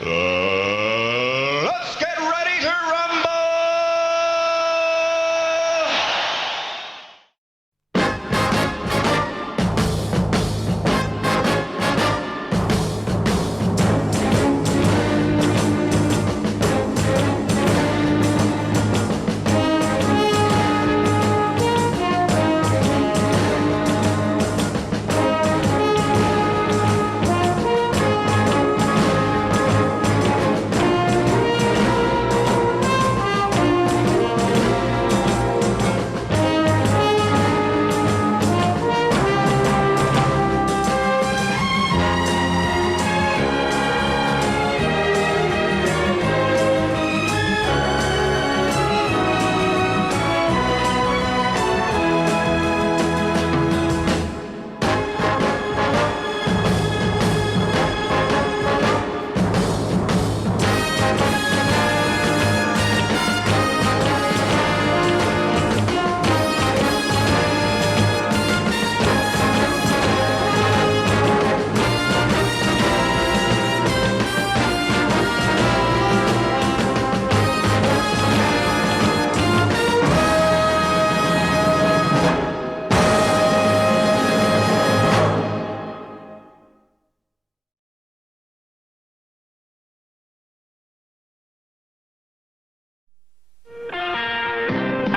Let's get ready to rumble!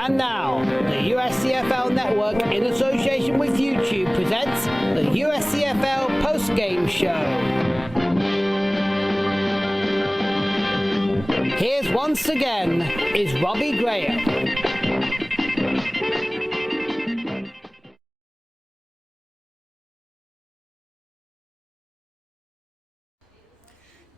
And now, the USCFL Network, in association with YouTube, presents the USCFL Postgame Show. Here's once again is Robbie Graham.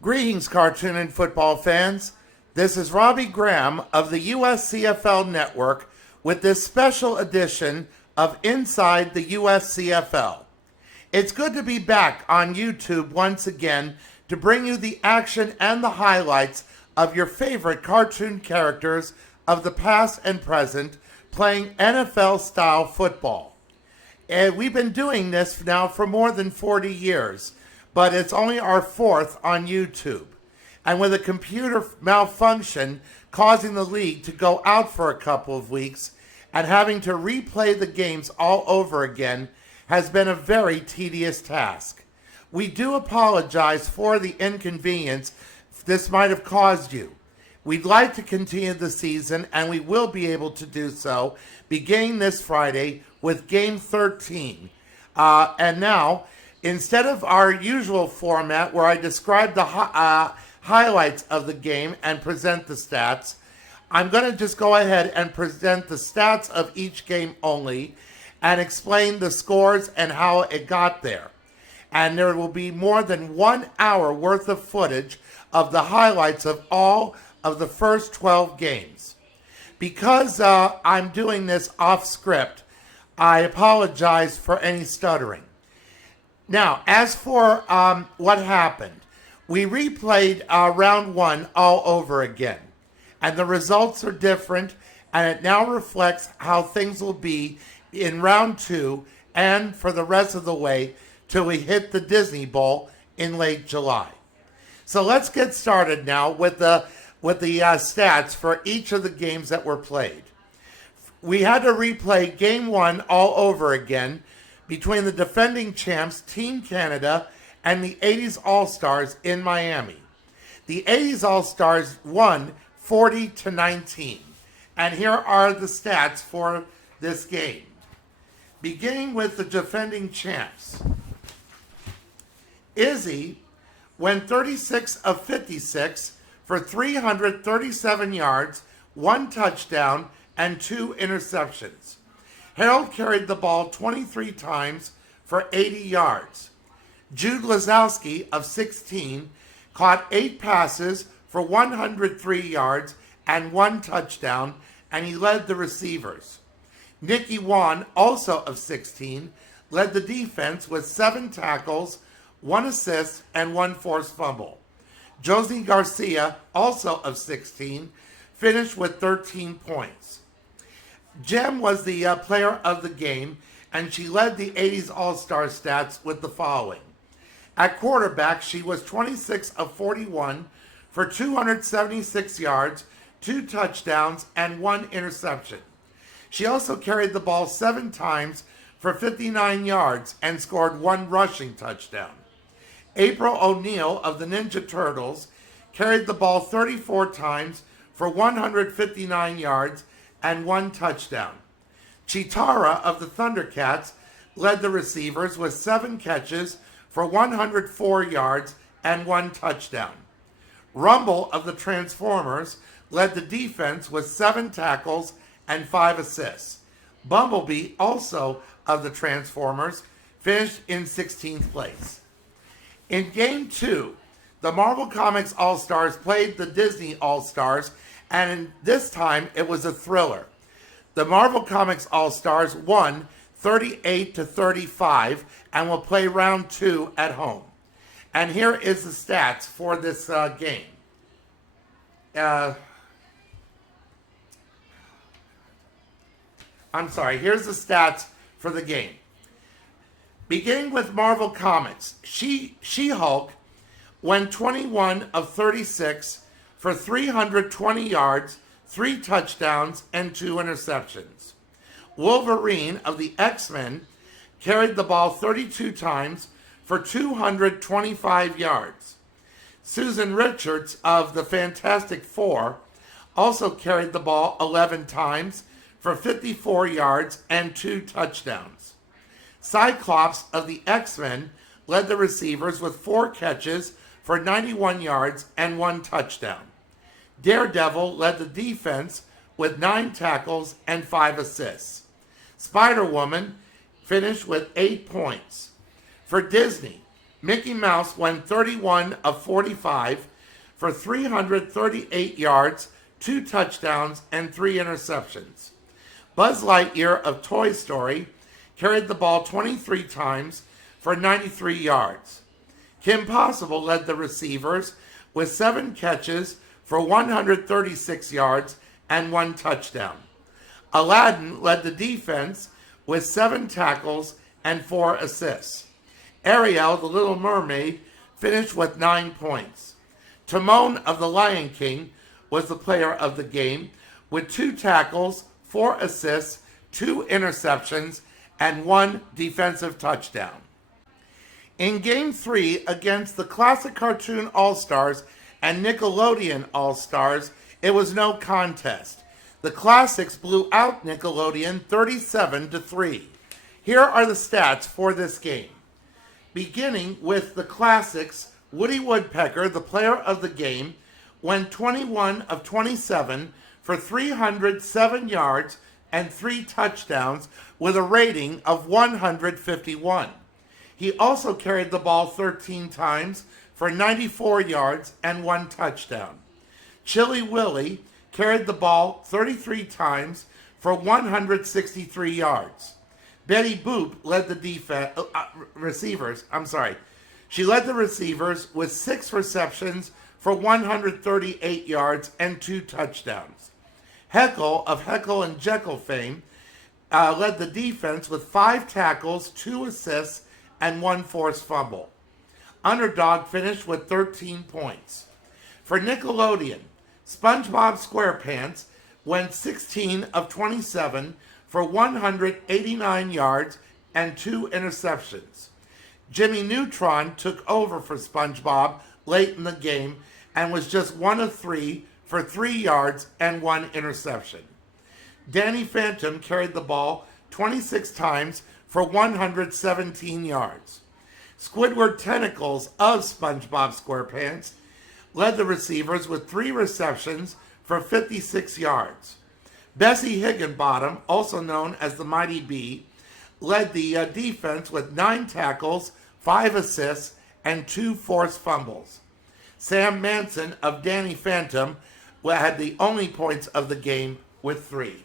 Greetings, cartoon and football fans. This is Robbie Graham of the USCFL Network with this special edition of Inside the USCFL. It's good to be back on YouTube once again to bring you the action and the highlights of your favorite cartoon characters of the past and present playing NFL-style football. And we've been doing this now for more than 40 years, but it's only our fourth on YouTube. And with a computer malfunction causing the league to go out for a couple of weeks and having to replay the games all over again has been a very tedious task. We do apologize for the inconvenience this might have caused you. We'd like to continue the season, and we will be able to do so beginning this Friday with Game 13. And now, instead of our usual format where I describe the highlights of the game and present the stats, I'm going to just go ahead and present the stats of each game only and explain the scores and how it got there. And there will be more than 1 hour worth of footage of the highlights of all of the first 12 games. Because I'm doing this off script, I apologize for any stuttering. Now, as for what happened, we replayed round one all over again, and the results are different, and it now reflects how things will be in round two and for the rest of the way till we hit the Disney Bowl in late July. So let's get started now with the stats for each of the games that were played. We had to replay game one all over again between the defending champs, Team Canada, and the 80s All-Stars in Miami. The 80s All-Stars won 40-19. And here are the stats for this game. Beginning with the defending champs. Izzy went 36 of 56 for 337 yards, 1 touchdown, and 2 interceptions. Harold carried the ball 23 times for 80 yards. Jude Lazowski of 16 caught 8 passes for 103 yards and 1 touchdown, and he led the receivers. Nicky Wan, also of 16, led the defense with 7 tackles, 1 assist, and 1 forced fumble. Josie Garcia, also of 16, finished with 13 points. Jem was the player of the game, and she led the 80s All-Star stats with the following. At quarterback, she was 26 of 41 for 276 yards, 2 touchdowns, and 1 interception. She also carried the ball 7 times for 59 yards and scored 1 rushing touchdown. April O'Neil of the Ninja Turtles carried the ball 34 times for 159 yards and 1 touchdown. Chitara of the Thundercats led the receivers with 7 catches for 104 yards and 1 touchdown. Rumble of the Transformers led the defense with 7 tackles and 5 assists. Bumblebee, also of the Transformers, finished in 16th place. In Game 2, the Marvel Comics All-Stars played the Disney All-Stars, and this time it was a thriller. The Marvel Comics All-Stars won 38-35 and will play round 2 at home. And here is the stats for this game. Here's the stats for the game. Beginning with Marvel Comics, She-Hulk went 21 of 36 for 320 yards, 3 touchdowns, and 2 interceptions. Wolverine of the X-Men carried the ball 32 times for 225 yards. Susan Richards of the Fantastic Four also carried the ball 11 times for 54 yards and 2 touchdowns. Cyclops of the X-Men led the receivers with 4 catches for 91 yards and 1 touchdown. Daredevil led the defense with 9 tackles and 5 assists. Spider-Woman finished with 8 points. For Disney, Mickey Mouse went 31 of 45 for 338 yards, 2 touchdowns, and 3 interceptions. Buzz Lightyear of Toy Story carried the ball 23 times for 93 yards. Kim Possible led the receivers with 7 catches for 136 yards and 1 touchdown. Aladdin led the defense with 7 tackles and 4 assists. Ariel, the Little Mermaid, finished with 9 points. Timon of the Lion King was the player of the game with 2 tackles, 4 assists, 2 interceptions, and 1 defensive touchdown. In Game 3 against the Classic Cartoon All-Stars and Nickelodeon All-Stars, it was no contest. The Classics blew out Nickelodeon 37-3. Here are the stats for this game. Beginning with the Classics, Woody Woodpecker, the player of the game, went 21 of 27 for 307 yards and 3 touchdowns with a rating of 151. He also carried the ball 13 times for 94 yards and 1 touchdown. Chilly Willy carried the ball 33 times for 163 yards. Betty Boop led the receivers. She led the receivers with 6 receptions for 138 yards and 2 touchdowns. Heckle of Heckle and Jekyll fame led the defense with 5 tackles, 2 assists, and 1 forced fumble. Underdog finished with 13 points. For Nickelodeon, SpongeBob SquarePants went 16 of 27 for 189 yards and 2 interceptions. Jimmy Neutron took over for SpongeBob late in the game and was just 1 of 3 for 3 yards and 1 interception. Danny Phantom carried the ball 26 times for 117 yards. Squidward Tentacles of SpongeBob SquarePants led the receivers with 3 receptions for 56 yards. Bessie Higginbottom, also known as the Mighty Bee, led the defense with 9 tackles, 5 assists, and 2 forced fumbles. Sam Manson of Danny Phantom had the only points of the game with 3.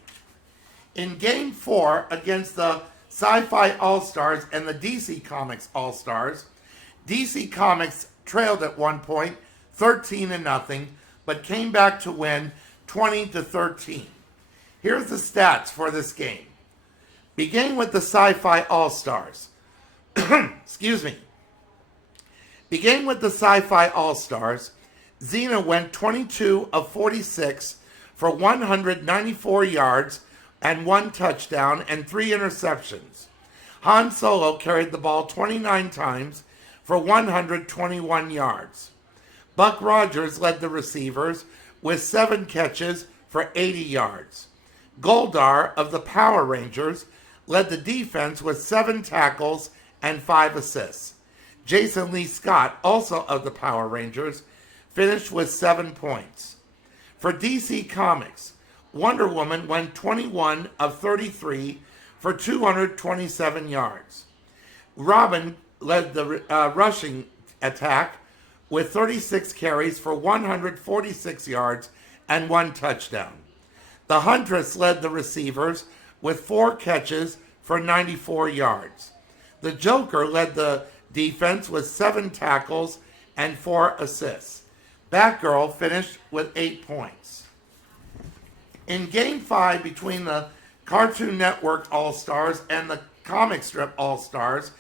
In Game 4 against the Sci-Fi All-Stars and the DC Comics All-Stars, DC Comics trailed at one point 13-0, but came back to win 20-13. Here's the stats for this game. Beginning with the Sci-Fi All-Stars. Excuse me. Beginning with the Sci-Fi All-Stars, Xena went 22 of 46 for 194 yards and 1 touchdown and 3 interceptions. Han Solo carried the ball 29 times for 121 yards. Buck Rogers led the receivers with 7 catches for 80 yards. Goldar of the Power Rangers led the defense with 7 tackles and 5 assists. Jason Lee Scott, also of the Power Rangers, finished with 7 points. For DC Comics, Wonder Woman went 21 of 33 for 227 yards. Robin led the rushing attack with 36 carries for 146 yards and 1 touchdown. The Huntress led the receivers with 4 catches for 94 yards. The Joker led the defense with 7 tackles and 4 assists. Batgirl finished with 8 points. In Game 5 between the Cartoon Network All-Stars and the Comic Strip All-Stars,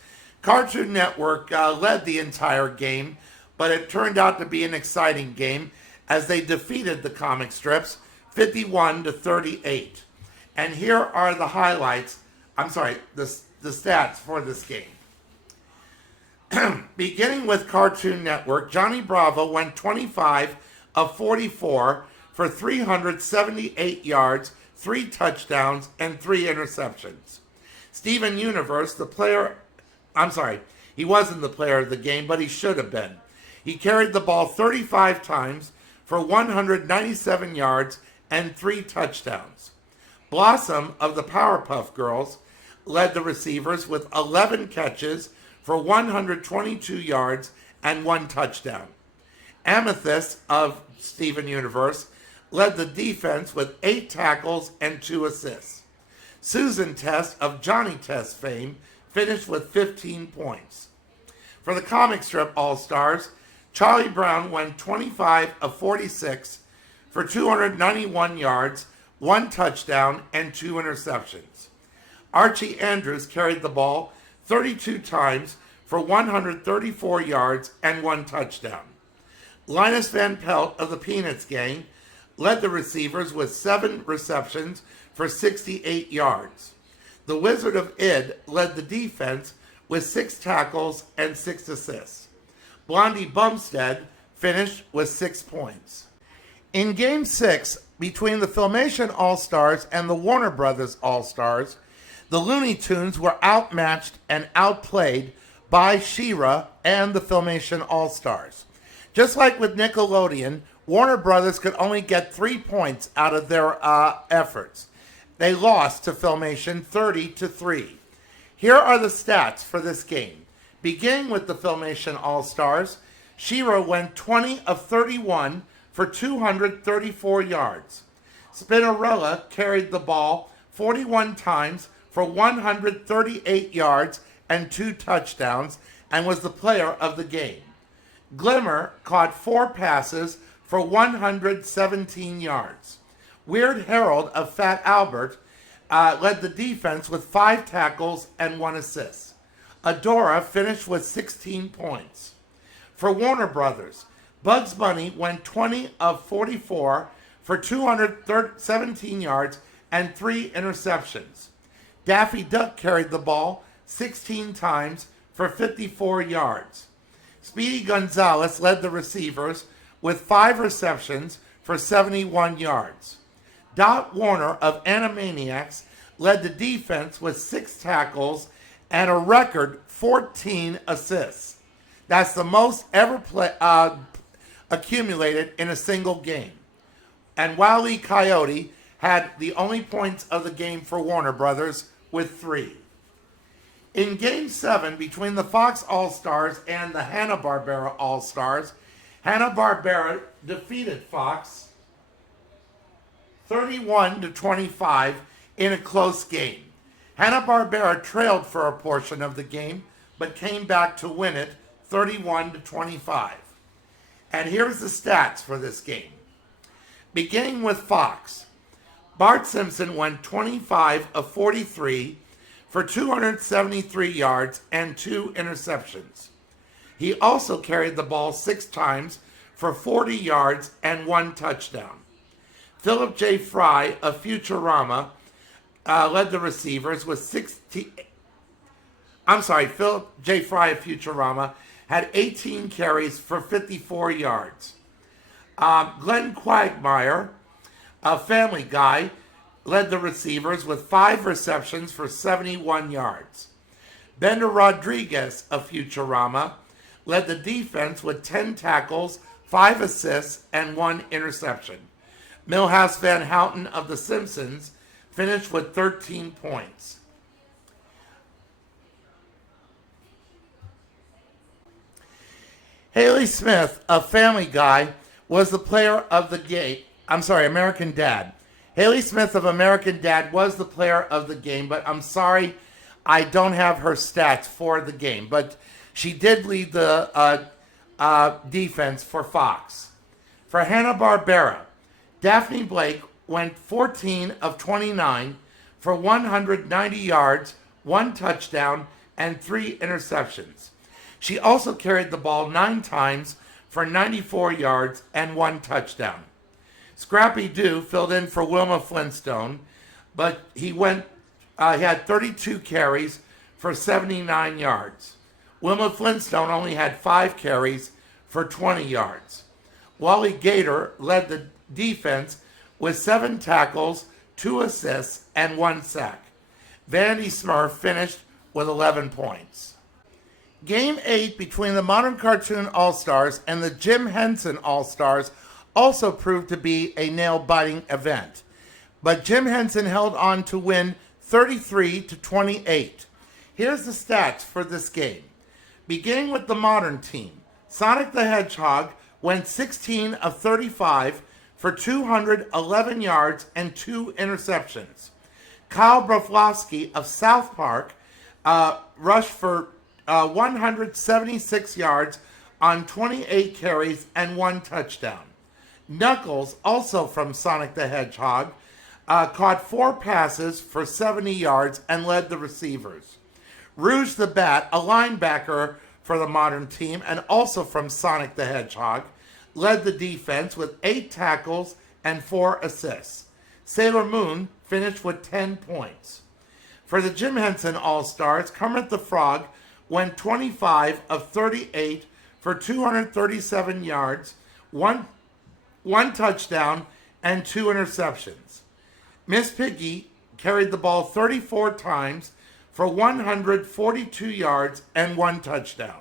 Cartoon Network led the entire game, but it turned out to be an exciting game as they defeated the comic strips 51-38. And here are the highlights, the stats for this game. Beginning with Cartoon Network, Johnny Bravo went 25 of 44 for 378 yards, 3 touchdowns, and 3 interceptions. Steven Universe, he wasn't the player of the game, but he should have been. He carried the ball 35 times for 197 yards and 3 touchdowns. Blossom of the Powerpuff Girls led the receivers with 11 catches for 122 yards and 1 touchdown. Amethyst of Steven Universe led the defense with 8 tackles and 2 assists. Susan Test of Johnny Test fame finished with 15 points. For the comic strip All-Stars, Charlie Brown went 25 of 46 for 291 yards, 1 touchdown, and 2 interceptions. Archie Andrews carried the ball 32 times for 134 yards and 1 touchdown. Linus Van Pelt of the Peanuts Gang led the receivers with 7 receptions for 68 yards. The Wizard of Id led the defense with 6 tackles and 6 assists. Blondie Bumstead finished with 6 points. In Game 6, between the Filmation All-Stars and the Warner Brothers All-Stars, the Looney Tunes were outmatched and outplayed by She-Ra and the Filmation All-Stars. Just like with Nickelodeon, Warner Brothers could only get 3 points out of their efforts. They lost to Filmation 30-3. Here are the stats for this game. Beginning with the Filmation All-Stars, She-Ra went 20 of 31 for 234 yards. Spinnerella carried the ball 41 times for 138 yards and 2 touchdowns and was the player of the game. Glimmer caught 4 passes for 117 yards. Weird Harold of Fat Albert led the defense with 5 tackles and 1 assist. Adora finished with 16 points. For Warner Brothers, Bugs Bunny went 20 of 44 for 217 yards and 3 interceptions. Daffy Duck carried the ball 16 times for 54 yards. Speedy Gonzalez led the receivers with 5 receptions for 71 yards. Dot Warner of Animaniacs led the defense with 6 tackles and a record 14 assists. That's the most ever accumulated in a single game. And Wile E. Coyote had the only points of the game for Warner Brothers with 3. In Game 7 between the Fox All-Stars and the Hanna-Barbera All-Stars, Hanna-Barbera defeated Fox 31-25 in a close game. Hanna-Barbera trailed for a portion of the game, but came back to win it 31-25. And here's the stats for this game. Beginning with Fox, Bart Simpson went 25 of 43 for 273 yards and 2 interceptions. He also carried the ball 6 times for 40 yards and 1 touchdown. Philip J. Fry of Futurama led the receivers with Philip J. Fry of Futurama had 18 carries for 54 yards. Glenn Quagmire of Family Guy led the receivers with 5 receptions for 71 yards. Bender Rodriguez of Futurama led the defense with 10 tackles, 5 assists, and 1 interception. Milhouse Van Houten of The Simpsons finished with 13 points. Haley Smith of Family Guy was the player of the game. American Dad. Haley Smith of American Dad was the player of the game, but I'm sorry, I don't have her stats for the game. But she did lead the defense for Fox. For Hanna-Barbera, Daphne Blake went 14 of 29 for 190 yards, 1 touchdown, and 3 interceptions. She also carried the ball 9 times for 94 yards and 1 touchdown. Scrappy Doo filled in for Wilma Flintstone, but he had 32 carries for 79 yards. Wilma Flintstone only had 5 carries for 20 yards. Wally Gator led the defense with 7 tackles, 2 assists, and 1 sack. Vandy Smurf finished with 11 points. Game 8 between the Modern Cartoon All-Stars and the Jim Henson All-Stars also proved to be a nail-biting event. But Jim Henson held on to win 33-28. Here's the stats for this game. Beginning with the modern team, Sonic the Hedgehog went 16 of 35 for 211 yards and 2 interceptions. Kyle Broflovsky of South Park rushed for 176 yards on 28 carries and 1 touchdown. Knuckles, also from Sonic the Hedgehog, caught 4 passes for 70 yards and led the receivers. Rouge the Bat, a linebacker for the modern team and also from Sonic the Hedgehog, led the defense with 8 tackles and 4 assists. Sailor Moon finished with 10 points. For the Jim Henson All-Stars, Kermit the Frog went 25 of 38 for 237 yards, one touchdown, and 2 interceptions. Miss Piggy carried the ball 34 times for 142 yards and 1 touchdown.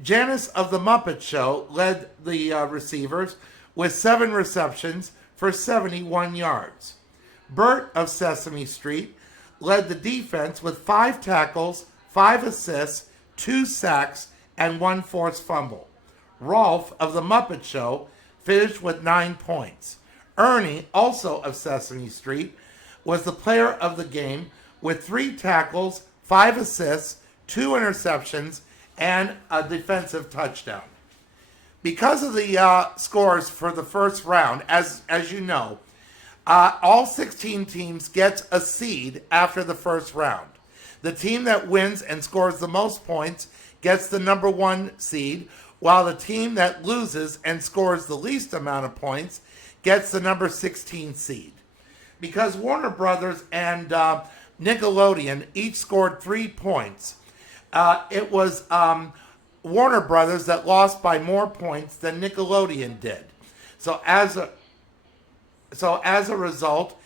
Janice of the Muppet Show led the receivers with 7 receptions for 71 yards. Bert of Sesame Street led the defense with 5 tackles, 5 assists, 2 sacks, and 1 forced fumble. Rolf of the Muppet Show finished with 9 points. Ernie, also of Sesame Street, was the player of the game with 3 tackles, 5 assists, 2 interceptions, and a defensive touchdown. Because of the scores for the first round, as you know, all 16 teams get a seed after the first round. The team that wins and scores the most points gets the number 1 seed, while the team that loses and scores the least amount of points gets the number 16 seed. Because Warner Brothers and Nickelodeon each scored 3 points, it was Warner Brothers that lost by more points than Nickelodeon did. So as a result,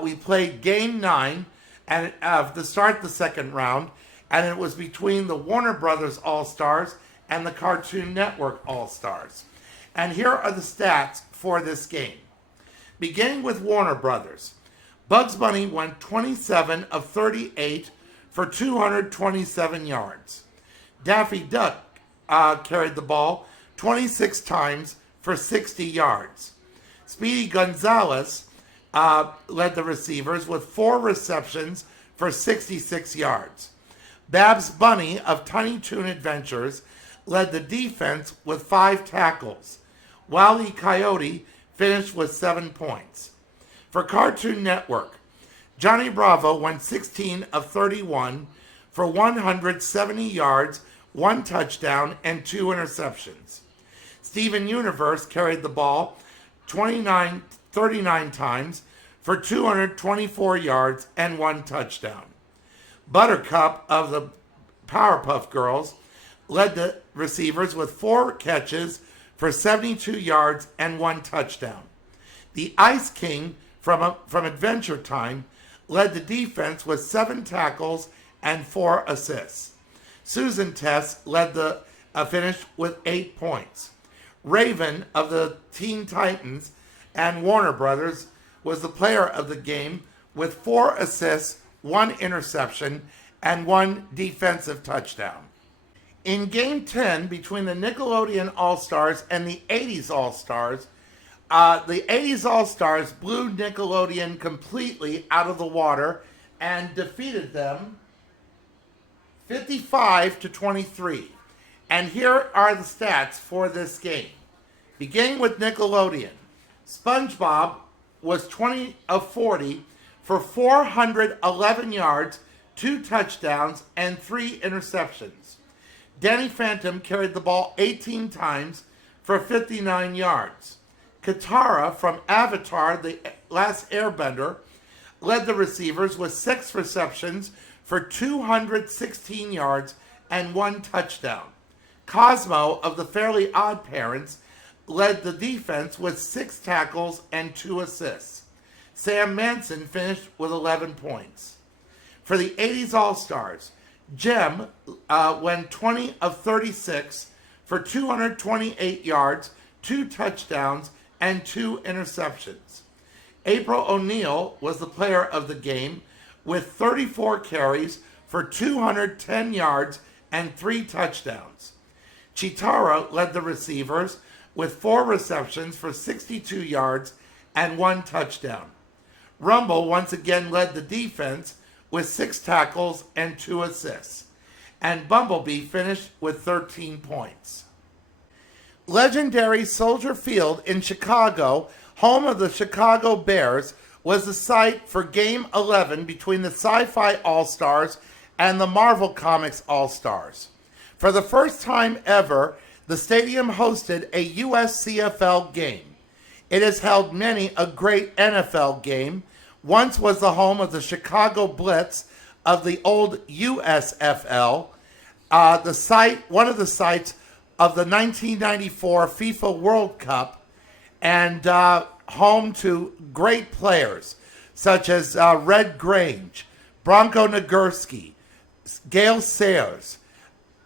we played Game 9 and to start the second round, and it was between the Warner Brothers All-Stars and the Cartoon Network All-Stars. And here are the stats for this game. Beginning with Warner Brothers, Bugs Bunny went 27 of 38 for 227 yards. Daffy Duck carried the ball 26 times for 60 yards. Speedy Gonzalez led the receivers with 4 receptions for 66 yards. Babs Bunny of Tiny Toon Adventures led the defense with 5 tackles. Wile E. Coyote finished with 7 points. For Cartoon Network, Johnny Bravo went 16 of 31 for 170 yards, 1 touchdown, and 2 interceptions. Steven Universe carried the ball 39 times for 224 yards and 1 touchdown. Buttercup of the Powerpuff Girls led the receivers with 4 catches for 72 yards and 1 touchdown. The Ice King from Adventure Time led the defense with 7 tackles and 4 assists. Susan Tess led the finish with 8 points. Raven of the Teen Titans and Warner Brothers was the player of the game with 4 assists, 1 interception, and 1 defensive touchdown. In Game 10 between the Nickelodeon All-Stars and the 80s All-Stars, the 80s All-Stars blew Nickelodeon completely out of the water and defeated them 55-23. And here are the stats for this game. Beginning with Nickelodeon, SpongeBob was 20 of 40 for 411 yards, 2 touchdowns, and 3 interceptions. Danny Phantom carried the ball 18 times for 59 yards. Katara from Avatar, The Last Airbender, led the receivers with 6 receptions for 216 yards and 1 touchdown. Cosmo of the Fairly Odd Parents led the defense with 6 tackles and 2 assists. Sam Manson finished with 11 points. For the 80s All-Stars, Jem went 20 of 36 for 228 yards, 2 touchdowns, and 2 interceptions. April O'Neil was the player of the game with 34 carries for 210 yards and 3 touchdowns. Chitara led the receivers with 4 receptions for 62 yards and 1 touchdown. Rumble once again led the defense with 6 tackles and 2 assists. And Bumblebee finished with 13 points. Legendary Soldier Field in Chicago, home of the Chicago Bears, was the site for Game 11 between the Sci-Fi All-Stars and the Marvel Comics All-Stars. For the first time ever, the stadium hosted a USCFL game. It has held many a great NFL game. Once was the home of the Chicago Blitz of the old USFL, one of the sites of the 1994 FIFA World Cup, and home to great players such as Red Grange, Bronco Nagurski, Gail Sayers,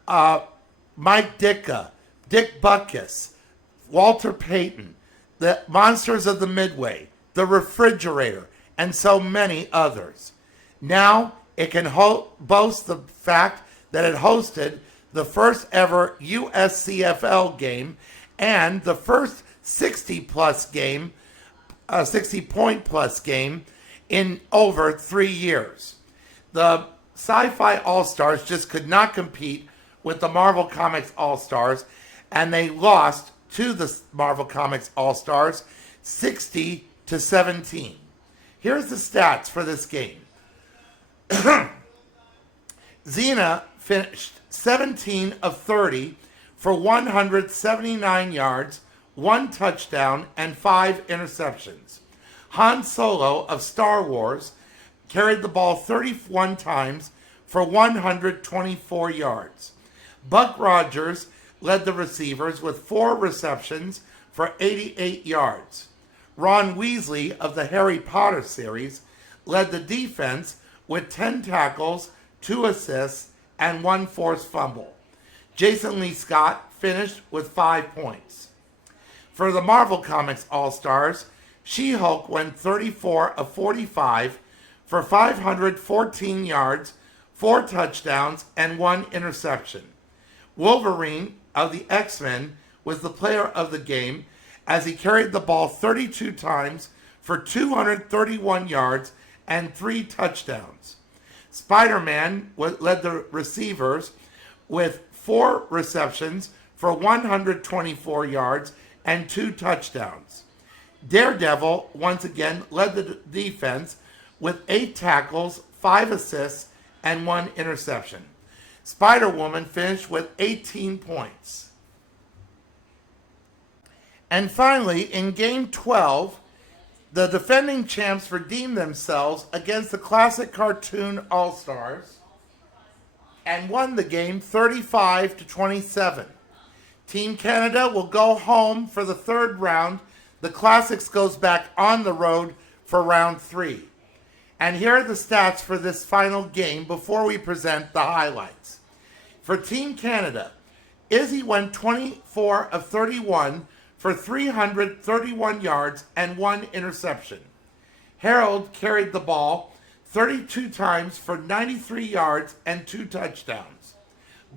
Mike Ditka, Dick Butkus, Walter Payton, the Monsters of the Midway, the Refrigerator, and so many others. Now it can boast the fact that it hosted the first ever USCFL game and the first 60-point plus game in over 3 years. The Sci-Fi All-Stars just could not compete with the Marvel Comics All-Stars, and they lost to the Marvel Comics All-Stars 60-17. Here's the stats for this game. Xena finished 17 of 30 for 179 yards, 1 touchdown, and 5 interceptions. Han Solo of Star Wars carried the ball 31 times for 124 yards. Buck Rogers led the receivers with 4 receptions for 88 yards. Ron Weasley of the Harry Potter series led the defense with 10 tackles, 2 assists, and 1 forced fumble. Jason Lee Scott finished with 5 points. For the Marvel Comics All-Stars, She-Hulk went 34 of 45 for 514 yards, 4 touchdowns, and 1 interception. Wolverine of the X-Men was the player of the game as he carried the ball 32 times for 231 yards and 3 touchdowns. Spider-Man led the receivers with 4 receptions for 124 yards and 2 touchdowns. Daredevil once again led the defense with 8 tackles, 5 assists, and 1 interception. Spider-Woman finished with 18 points. And finally, in Game 12, the defending champs redeemed themselves against the Classic Cartoon All-Stars and won the game 35-27. Team Canada will go home for the third round. The Classics goes back on the road for round 3. And here are the stats for this final game before we present the highlights. For Team Canada, Izzy went 24 of 31 for 331 yards and 1 interception. Harold carried the ball 32 times for 93 yards and 2 touchdowns.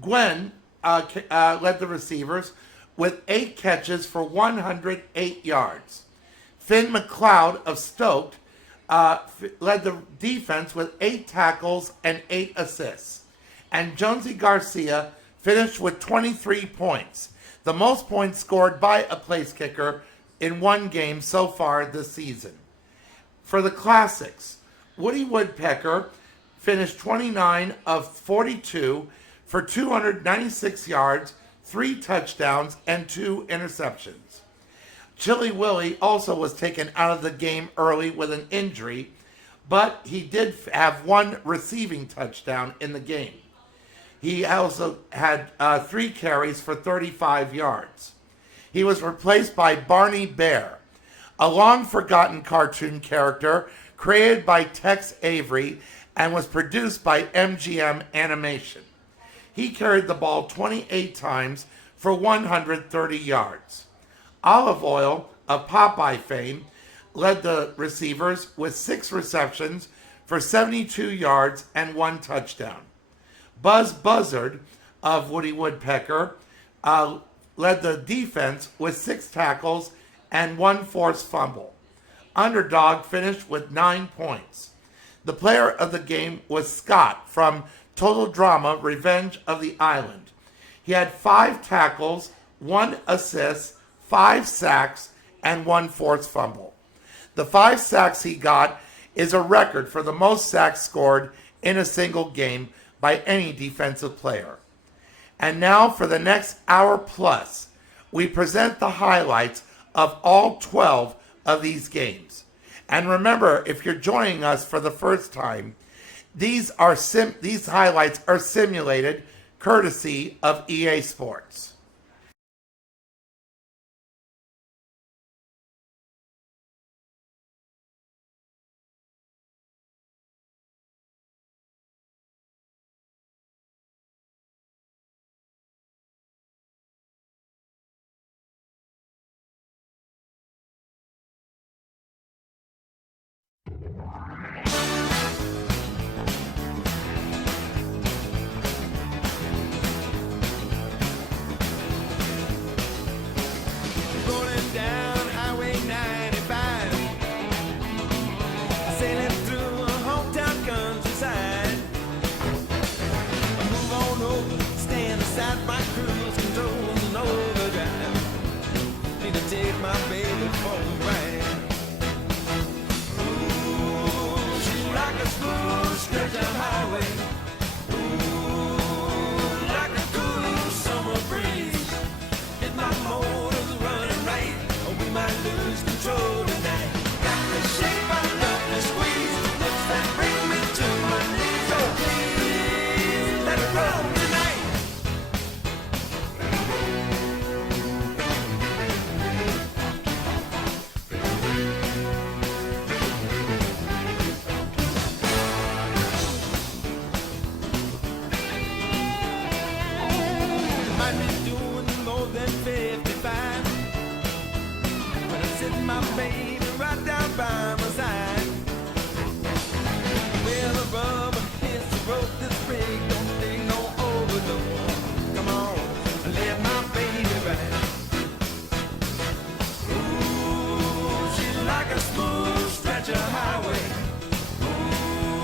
Gwen led the receivers with 8 catches for 108 yards. Finn McLeod of Stoke led the defense with 8 tackles and 8 assists. And Jonesy Garcia finished with 23 points, the most points scored by a place kicker in one game so far this season. For the Classics, Woody Woodpecker finished 29 of 42 for 296 yards, 3 touchdowns, and 2 interceptions. Chili Willie also was taken out of the game early with an injury, but he did have 1 receiving touchdown in the game. He also had 3 carries for 35 yards. He was replaced by Barney Bear, a long-forgotten cartoon character created by Tex Avery and was produced by MGM Animation. He carried the ball 28 times for 130 yards. Olive Oil of Popeye fame led the receivers with 6 receptions for 72 yards and 1 touchdown. Buzz Buzzard of Woody Woodpecker led the defense with 6 tackles and 1 forced fumble. Underdog finished with 9 points. The player of the game was Scott from Total Drama Revenge of the Island. He had 5 tackles, 1 assist, 5 sacks, and 1 forced fumble. The 5 sacks he got is a record for the most sacks scored in a single game by any defensive player. And now for the next hour plus, we present the highlights of all 12 of these games. And remember, if you're joining us for the first time, these highlights are simulated courtesy of EA Sports. Rolling down Highway 95, sailing through a hometown countryside. I move on over, stand aside my cruise control and overdrive. Need to take my baby for a ride. Ooh, she's like a smooth stretch of highway. Ooh, like a cool summer breeze. Hit my motor's running right, or we might lose control tonight. Got the shape, I love the squeeze. Looks that bring me to my knees. Oh please, let it roll tonight. Might be doing more than 55 when I'm sitting my baby right down by my side. Well, the rubber hits the road, this brake don't take no overdose. Come on, let my baby ride. Ooh, she's like a smooth stretch of highway. Ooh,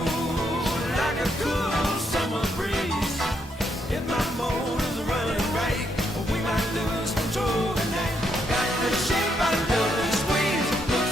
like a cool summer breeze. If my motor's running right, we might lose control tonight. Got the shape, I love the squeeze. Looks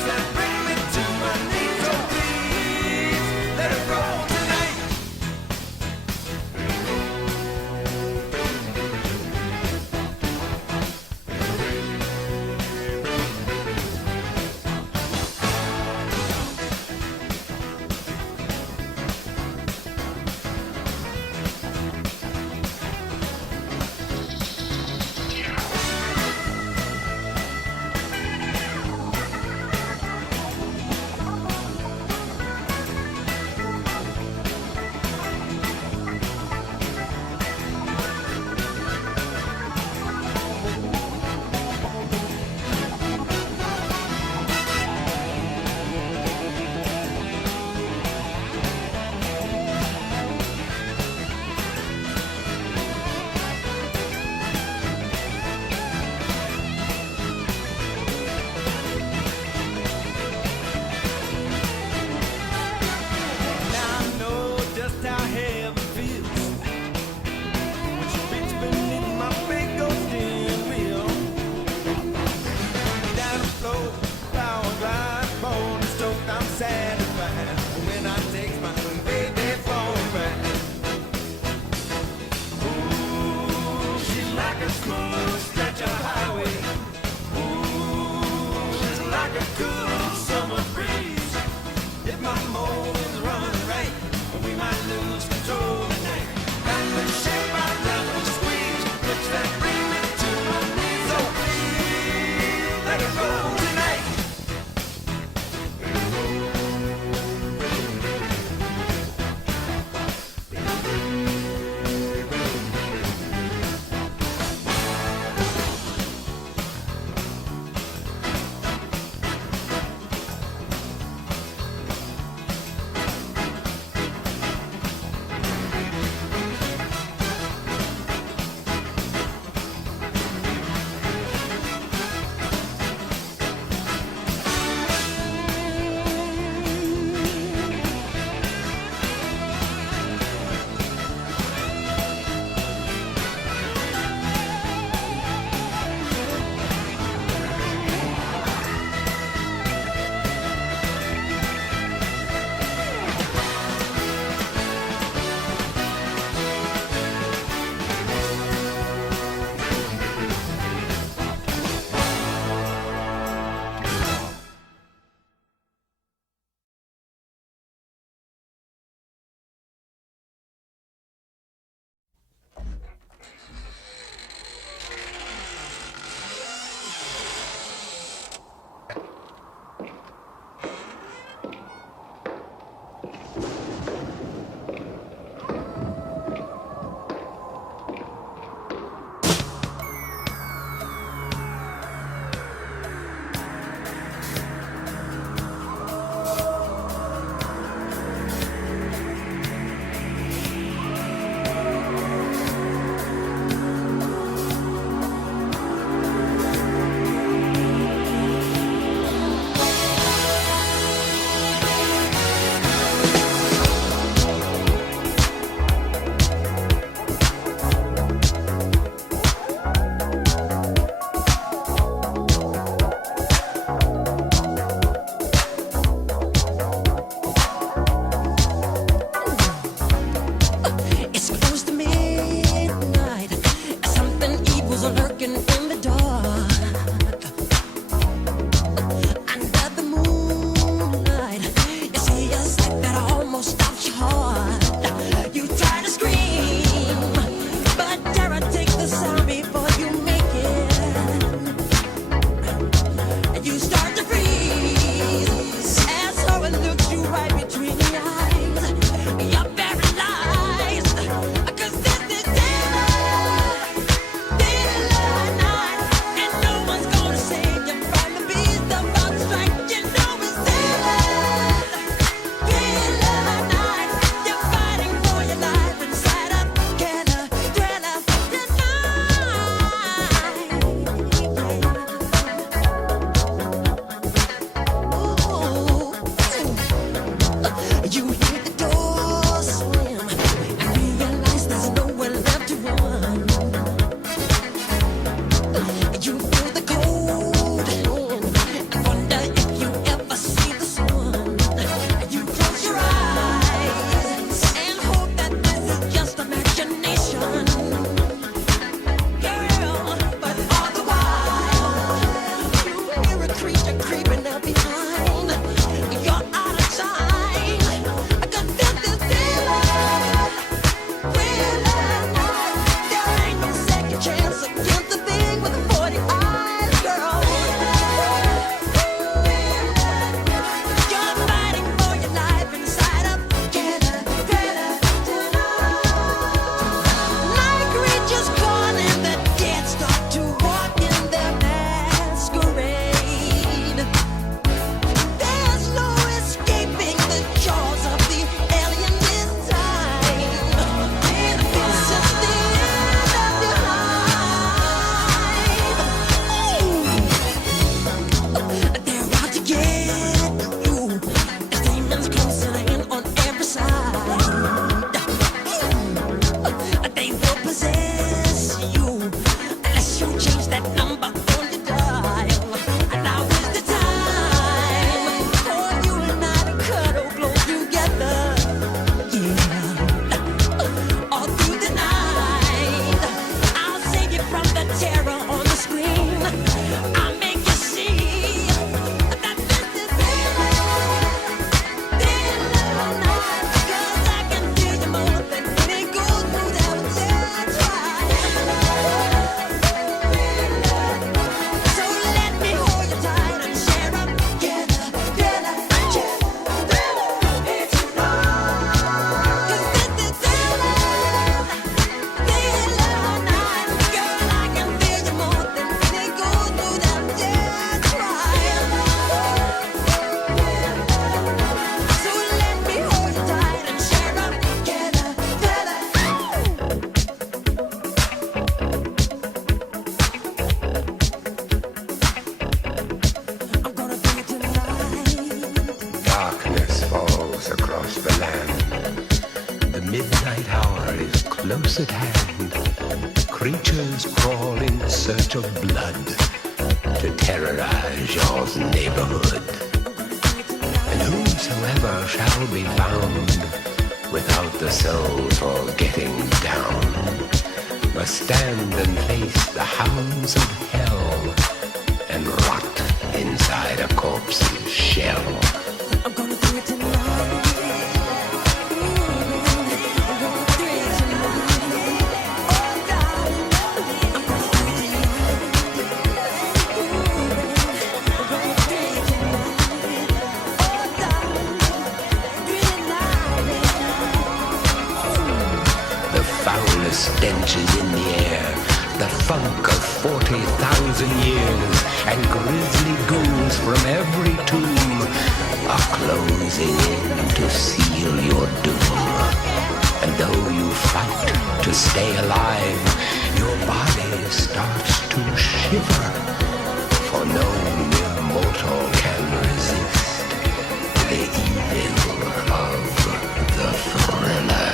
cool summer breeze. If my motor's running right, we might lose control tonight. Got to shake my love and squeeze. Looks like bring me to my knees. So please let it roll tonight. It's close to midnight. Something evil's lurking in the dark. Under the moonlight, you see a sight that almost stops your heart. You try to scream, but terror takes the sound before you make it. And you start to freeze as horror looks you right between the eyes. You're paralyzed, 'cause this is daylight night, and no one's gonna save you from the beast about to strike. You know it's daylight night. You're fighting for your life inside a killer thriller tonight. You hear the door slam and realize there's nowhere left to run. You feel the cold hand and wonder if you ever see the sun. You close your eyes and hope that this is just imagination, girl. But all the while, you hear a creature creeping up behind. You're out of time, 'cause this is daylight night. There ain't no second chance against the thing with the 40 eyes, girl. You're fighting for your life inside a killer thriller tonight. Like creatures caught in the dead start to walk in their masquerade. There's no escaping the jaws of the alien this time. This is the end of your life. They're out to get you. There's demons closing in on every side. They will possess you unless you change that number on your dial. Now is the time for you and I to cuddle close together. Yeah. All through the night, I'll save you from the terror on the screen. I'll make you see that Close at hand, creatures crawl in search of blood to terrorize your neighborhood. And whosoever shall be found without the soul for getting down must stand and face the hounds of hell and rot inside a corpse's shell. I'm gonna do it tonight. Stench is in the air, the funk of 40,000 years, and grisly ghouls from every tomb are closing in to seal your doom. And though you fight to stay alive, your body starts to shiver, for no mere mortal can resist the evil of the thriller.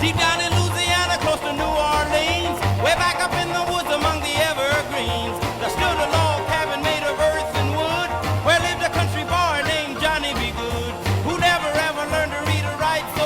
Deep down in Louisiana, close to New Orleans, way back up in the woods among the evergreens, there stood a log cabin made of earth and wood, where lived a country boy named Johnny B. Good, who never ever learned to read or write.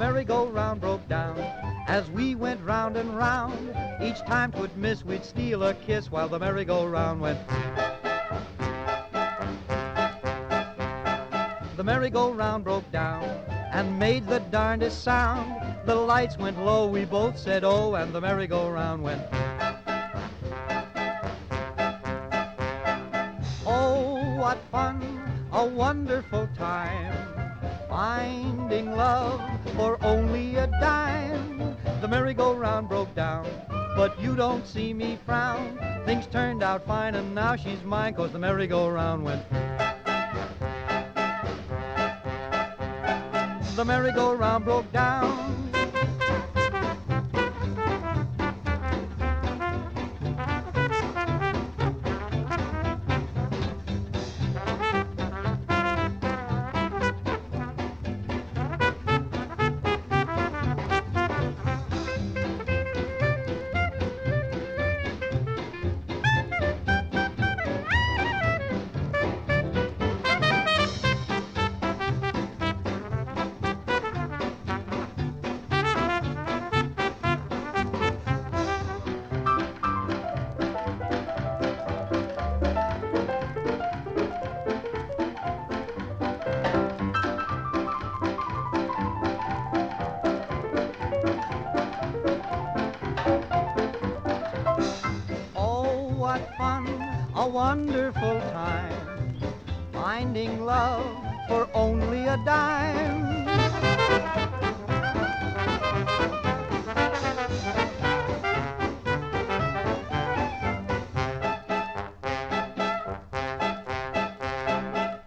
merry-go-round broke down. As we went round and round, each time 'twould miss, we'd steal a kiss while the merry-go-round went. The merry-go-round broke down and made the darndest sound. The lights went low, we both said oh, and the merry-go-round went. Oh, what fun, a wonderful time, finding love for only a dime. The merry-go-round broke down, but you don't see me frown. Things turned out fine and now she's mine, 'cause the merry-go-round went. The merry-go-round broke down. A wonderful time, finding love for only a dime.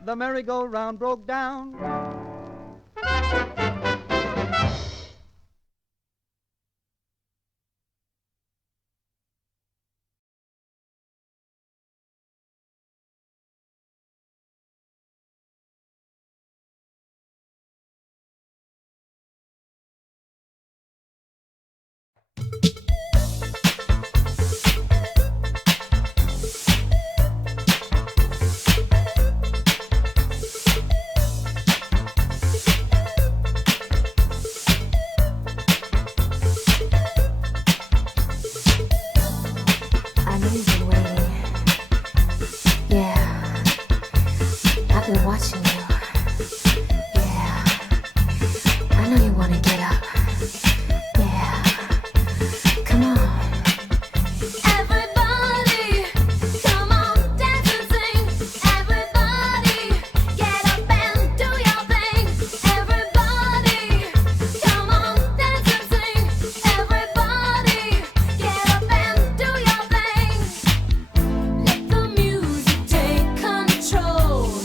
The merry-go-round broke down. Let the music take control.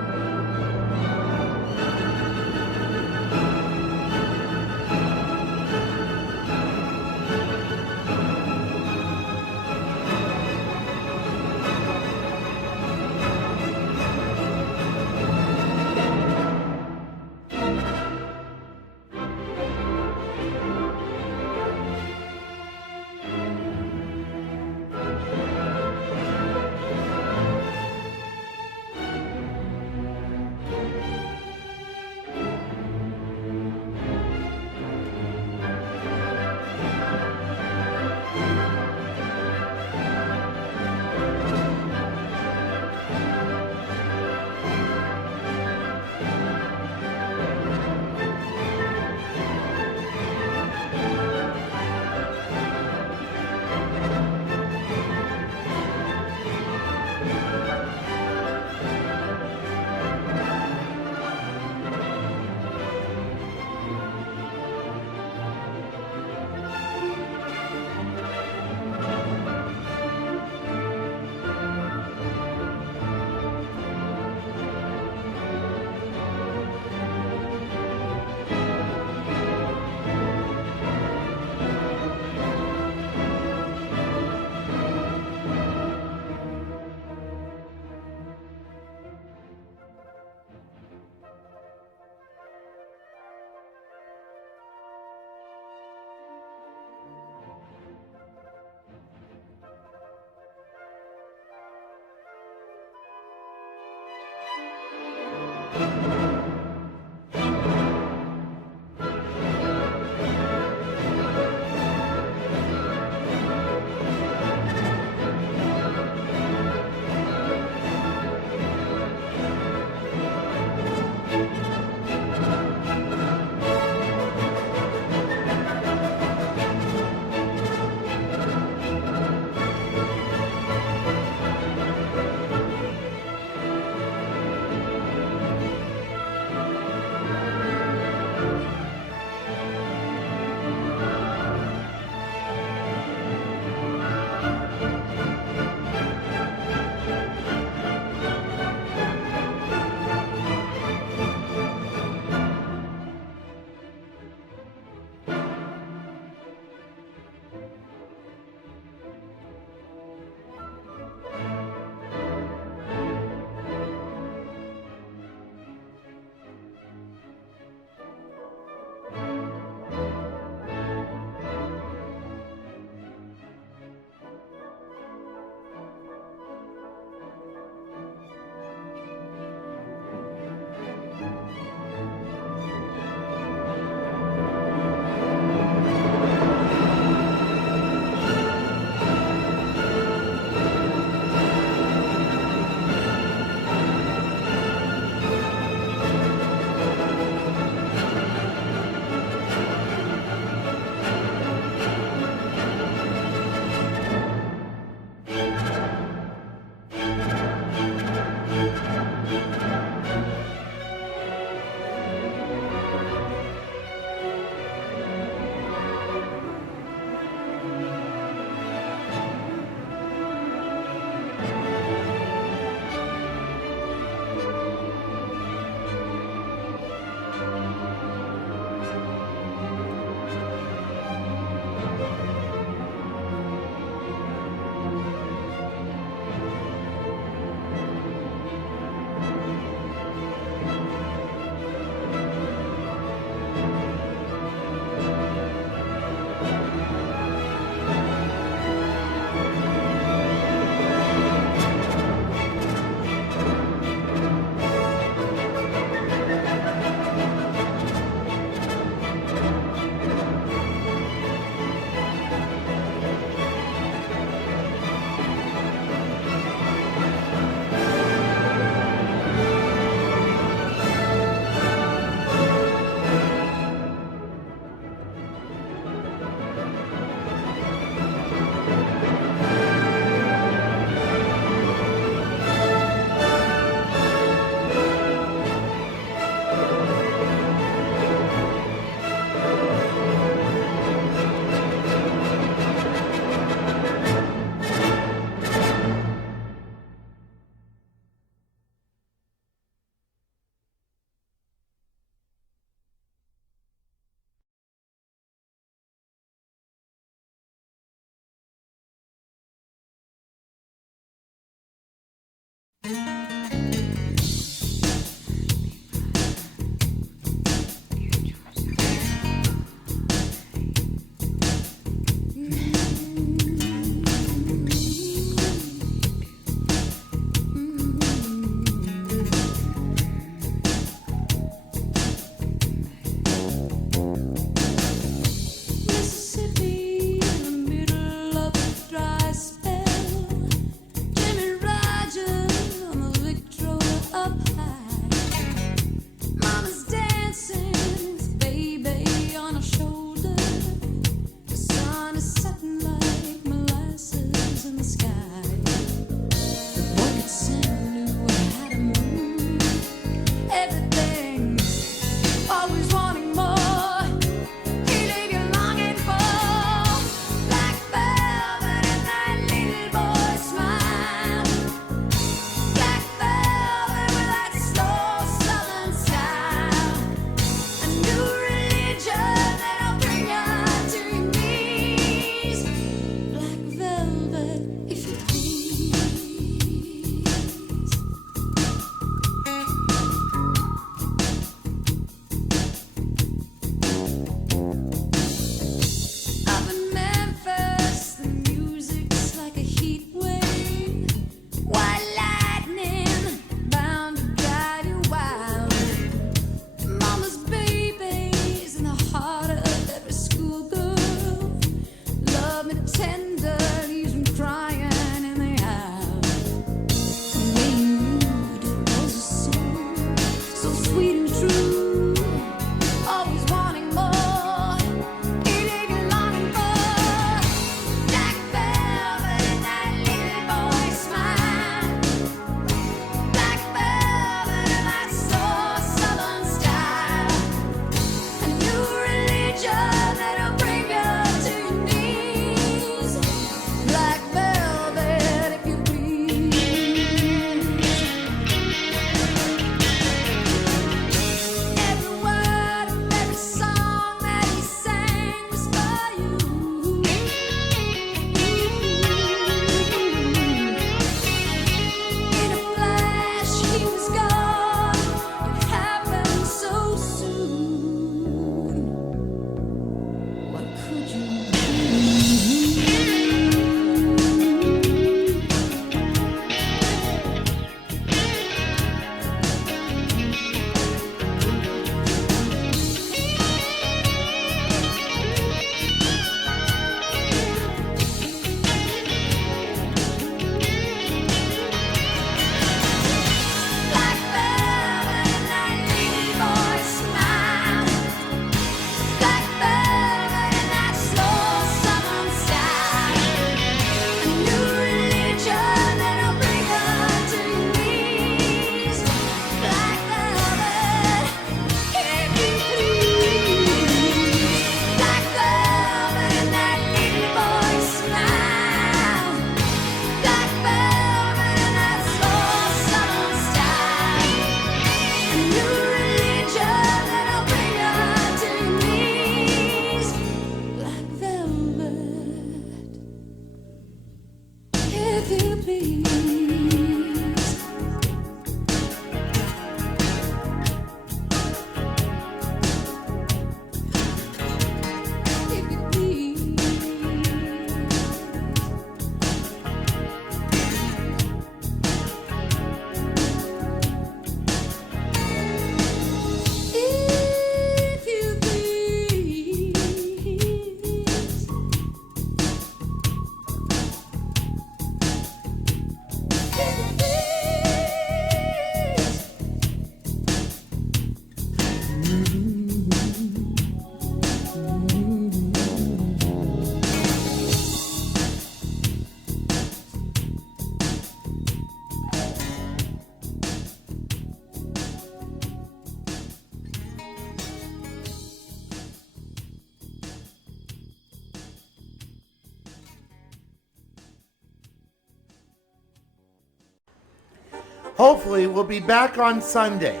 Hopefully, we'll be back on Sunday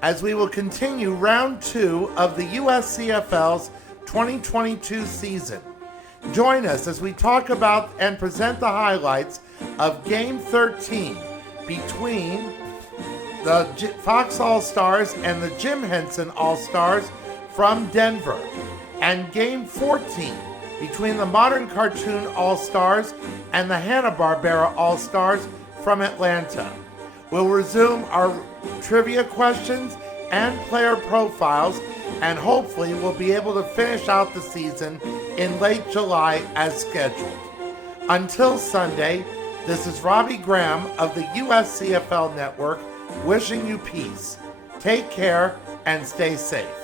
as we will continue round 2 of the USCFL's 2022 season. Join us as we talk about and present the highlights of Game 13 between the Fox All-Stars and the Jim Henson All-Stars from Denver, and Game 14 between the Modern Cartoon All-Stars and the Hanna-Barbera All-Stars from Atlanta. We'll resume our trivia questions and player profiles, and hopefully we'll be able to finish out the season in late July as scheduled. Until Sunday, this is Robbie Graham of the USCFL Network wishing you peace. Take care and stay safe.